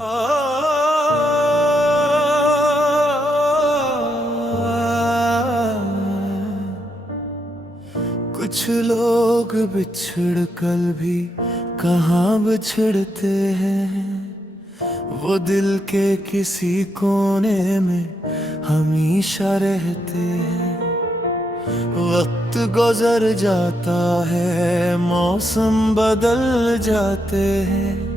कुछ लोग बिछड़ कर भी कहाँ बिछड़ते हैं, वो दिल के किसी कोने में हमेशा रहते हैं। वक्त गुजर जाता है, मौसम बदल जाते हैं,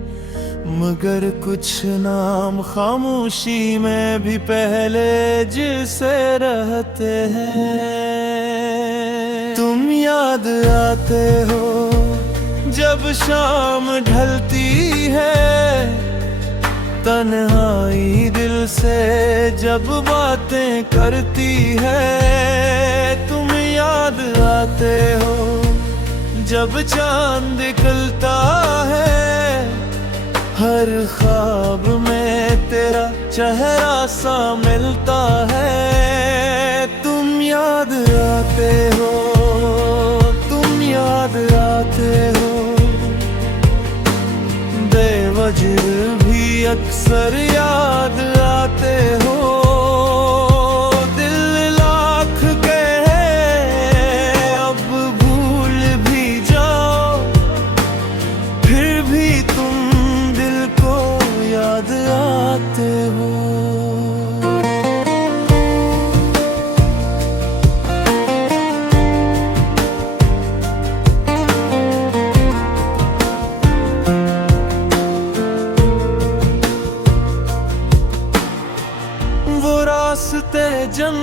मगर कुछ नाम खामोशी में भी पहले जिसे रहते हैं। तुम याद आते हो जब शाम ढलती है, तन्हाई दिल से जब बातें करती है। तुम याद आते हो जब चांद निकलता है, हर ख्वाब में तेरा चेहरा सा मिलता है। तुम याद आते हो, तुम याद आते हो, बेवजह भी अक्सर याद आते हो। दिल लाख कहे अब भूल भी जाओ, फिर भी तुम दिल को याद आते हो। रास्ते जन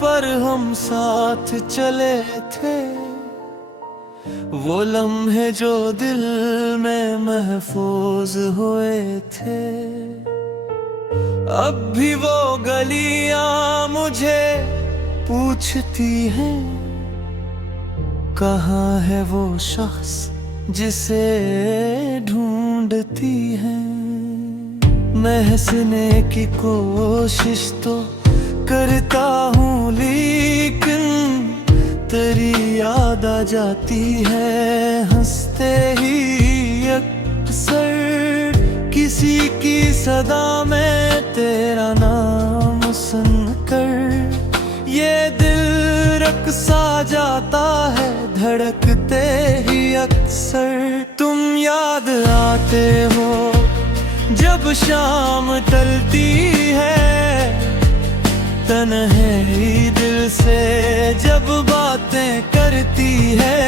पर हम साथ चले थे, वो लम्हे जो दिल में महफूज हुए थे। अब भी वो गलियां मुझे पूछती हैं, कहाँ है वो शख्स जिसे ढूंढती हैं। मैं हंसने की कोशिश तो करता हूँ, लेकिन तेरी याद आ जाती है हंसते ही अक्सर। किसी की सदा में तेरा नाम सुनकर ये दिल रक़्सा जाता है धड़कते ही अक्सर। तुम याद आते हो जब शाम ढलती है, तन्हाई दिल से जब बातें करती है।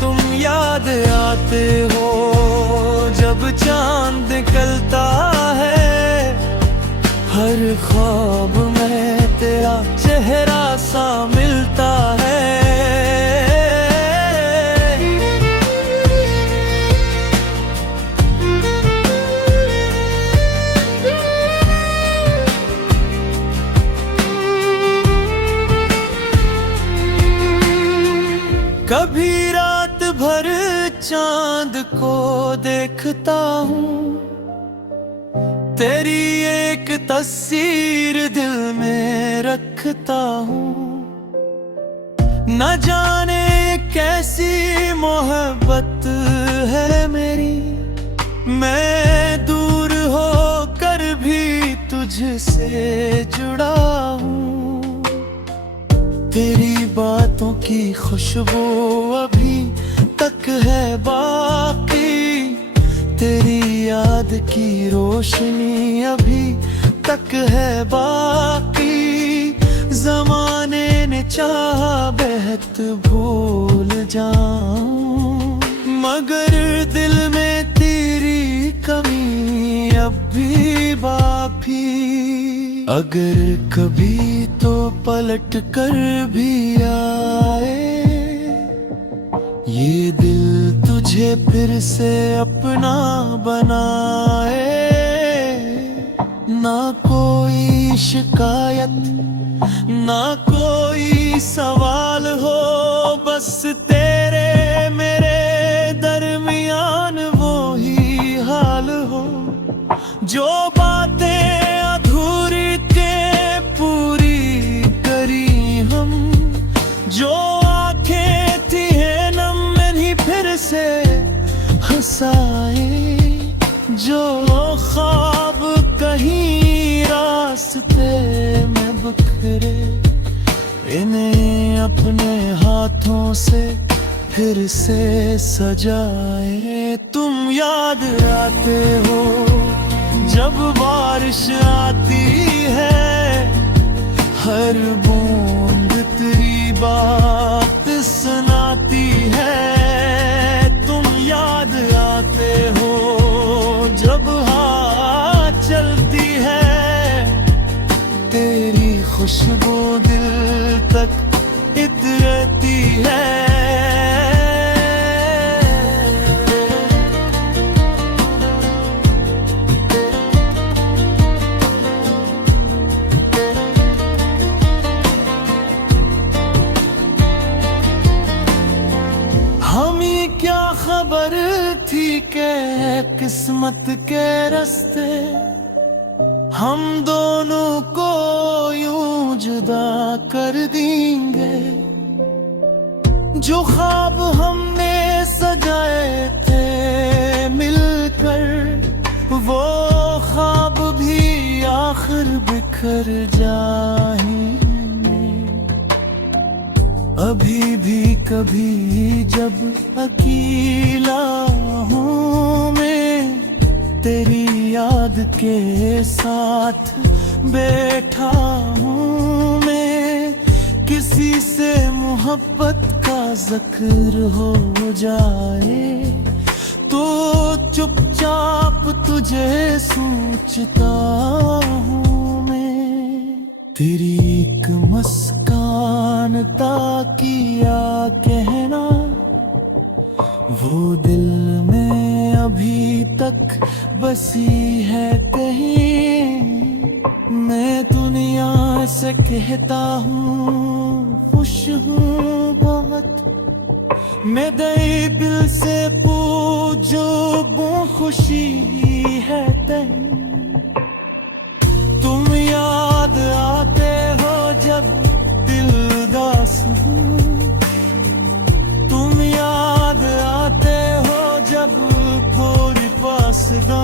तुम याद आते हो जब चांद निकलता है, हर ख्वाब में तेरा चेहरा सा मिलता है। कभी रात भर चांद को देखता हूँ, तेरी एक तस्वीर दिल में रखता हूँ। न जाने कैसी मोहब्बत है मेरी, मैं दूर होकर भी तुझसे जुड़ा हूँ। तेरी बातों की खुशबू अभी तक है बाकी, तेरी याद की रोशनी अभी तक है बाकी। ज़माने ने चाहा बेहद भूल जाऊं, मगर दिल में तेरी कमी अब भी बाकी। अगर कभी तो पलट कर भी आए ये दिल, तुझे फिर से अपना बनाए। ना कोई शिकायत ना कोई सवाल हो, बस तेरे मेरे दरमियान वो ही हाल हो। जो बातें अधूरी थे पूरी करी हम, जो आंखें थी नम नहीं फिर से हंसाए। जो इन्हें अपने हाथों से फिर से सजाए। तुम याद आते हो जब बारिश आती है, हर बूंद तेरी बात सुनाती है। तुम याद आते हो जब हवा चलती है, तेरी खुशबू दिल तक इतरती है। हमें क्या खबर थी कि किस्मत के रास्ते हम दोनों को यूं जुदा कर देंगे। जो ख्वाब हमने सजाए थे मिलकर, वो ख्वाब भी आखिर बिखर जाएंगे। अभी भी कभी जब अकेला हूँ मैं, तेरी याद के साथ बैठा हूँ मैं। किसी से मोहब्बत का जिक्र हो जाए तो चुपचाप तुझे सोचता हूँ मैं। तेरी एक मुस्कान ताकिया कहना, वो दिल में अभी तक बसी है कहीं। मैं दुनिया से कहता हूँ खुश हूँ बहुत, मैं दिल से पूछो वो खुशी है तेरी। तुम याद आते हो जब दिल उदास हो, तुम याद आते हो जब कोई पास ना